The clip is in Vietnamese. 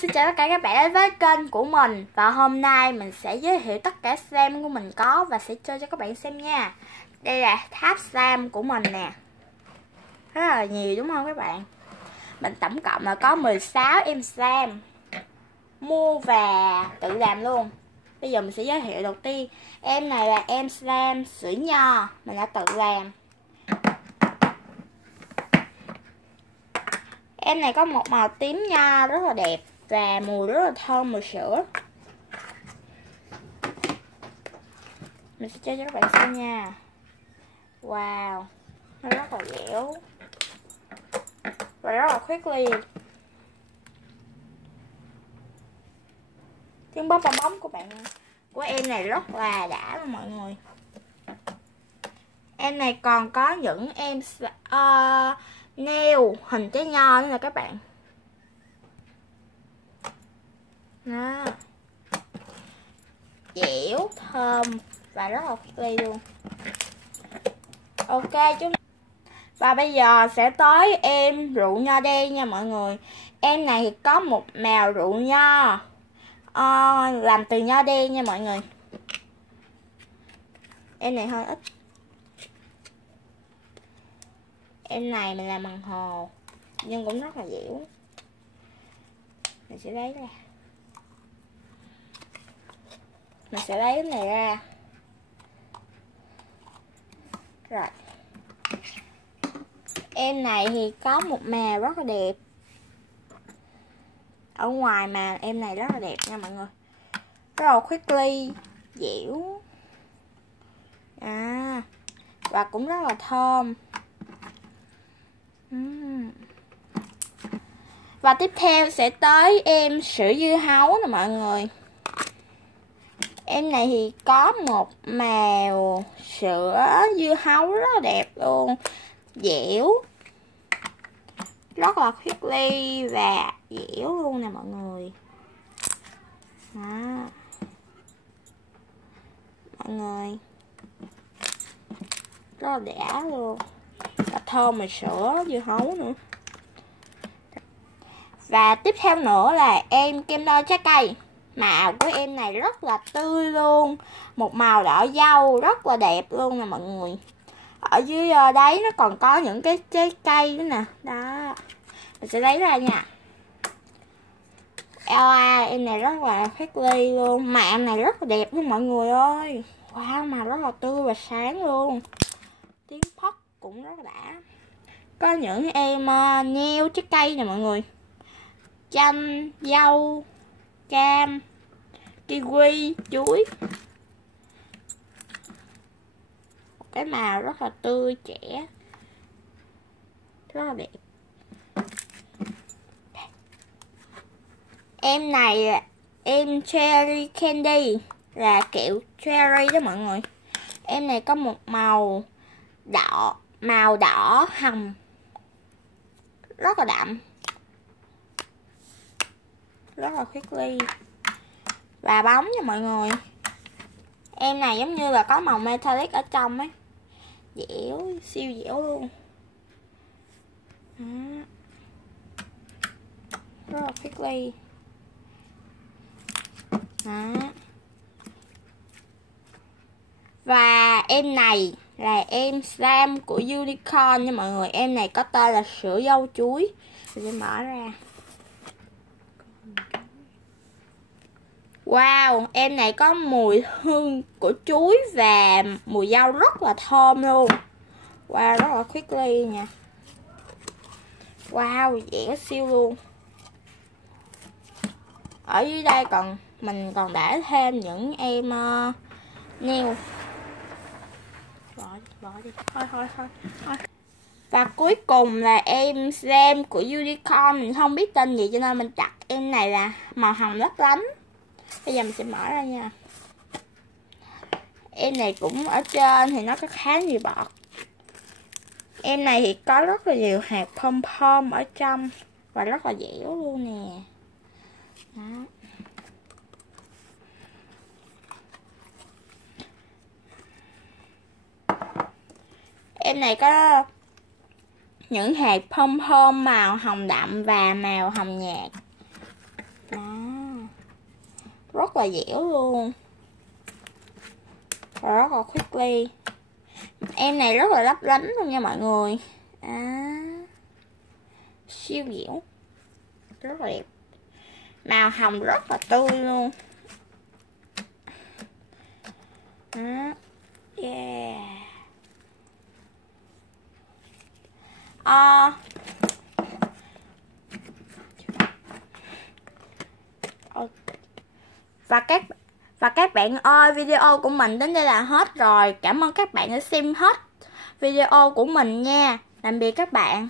Xin chào tất cả các bạn đến với kênh của mình. Và hôm nay mình sẽ giới thiệu tất cả slime của mình có và sẽ chơi cho các bạn xem nha. Đây là tháp slime của mình nè. Rất là nhiều đúng không các bạn? Mình tổng cộng là có 16 em slime, mua và tự làm luôn. Bây giờ mình sẽ giới thiệu đầu tiên. Em này là em slime sữa nho, mình đã tự làm. Em này có một màu tím nho rất là đẹp và mùi rất là thơm mùi sữa. Mình sẽ chơi cho các bạn xem nha. Wow, nó rất là dẻo và rất là khuyết li. Tiếng bóng của em này rất là đã luôn mọi người. Em này còn có những em nail hình trái nho nữa nè các bạn. Đó. Dẻo, thơm và rất là khuyết li luôn. Ok chúng. Và bây giờ sẽ tới em rượu nho đen nha mọi người. Em này thì có một màu rượu nho làm từ nho đen nha mọi người. Em này hơi ít. Em này mình làm bằng hồ nhưng cũng rất là dẻo. Mình sẽ lấy ra. Mình sẽ lấy cái này ra. Rồi. Em này thì có một màu rất là đẹp. Ở ngoài mà em này rất là đẹp nha mọi người. Rất là khuyết li, dẻo. Và cũng rất là thơm. Và tiếp theo sẽ tới em sữa dưa hấu nè mọi người. Em này thì có một màu sữa dưa hấu rất là đẹp luôn. Dẻo, rất là khuyết li và dẻo luôn nè mọi người. Đó. Mọi người, rất là đã luôn. Và thơm mà sữa dưa hấu nữa. Và tiếp theo nữa là em kem đo trái cây. Màu của em này rất là tươi luôn. Một màu đỏ dâu rất là đẹp luôn nè mọi người. Ở dưới đấy nó còn có những cái trái cây nữa nè. Đó. Mình sẽ lấy ra nha. Em này rất là khuyết li luôn. Màu này rất là đẹp luôn mọi người ơi. Wow, màu rất là tươi và sáng luôn. Tiếng pop cũng rất là đã. Có những em neo trái cây nè mọi người. Chanh, dâu, cam, kiwi, chuối. Cái màu rất là tươi trẻ, rất là đẹp. Em này là em cherry candy, là kẹo cherry đó mọi người. Em này có một màu đỏ hồng rất là đậm, rất là khuyết li và bóng nha mọi người. Em này giống như là có màu metallic ở trong ấy. Dẻo, siêu dẻo luôn. Đó. Rất là khuyết li. Đó. Và em này là em slime của Unicorn nha mọi người. Em này có tên là sữa dâu chuối. Mình sẽ mở ra. Wow, em này có mùi hương của chuối và mùi dâu rất là thơm luôn. Wow, rất là khuyết li nha. Wow, dẻo siêu luôn. Ở dưới đây mình còn để thêm những em nail. Bỏ đi. Thôi. Và cuối cùng là em slime của Unicorn. Mình không biết tên gì cho nên mình đặt em này là màu hồng lấp lánh. Bây giờ mình sẽ mở ra nha. Em này cũng ở trên thì nó có khá nhiều bọt. Em này thì có rất là nhiều hạt pom pom ở trong và rất là dẻo luôn nè. Đó. Em này có những hạt pom pom màu hồng đậm và màu hồng nhạt. là dẻo luôn, và rất là crispy. Em này rất là lấp lánh luôn nha mọi người. Siêu dẻo, rất là đẹp, màu hồng rất là tươi luôn. Yeah. Và các bạn ơi, video của mình đến đây là hết rồi. Cảm ơn các bạn đã xem hết video của mình nha. Tạm biệt các bạn.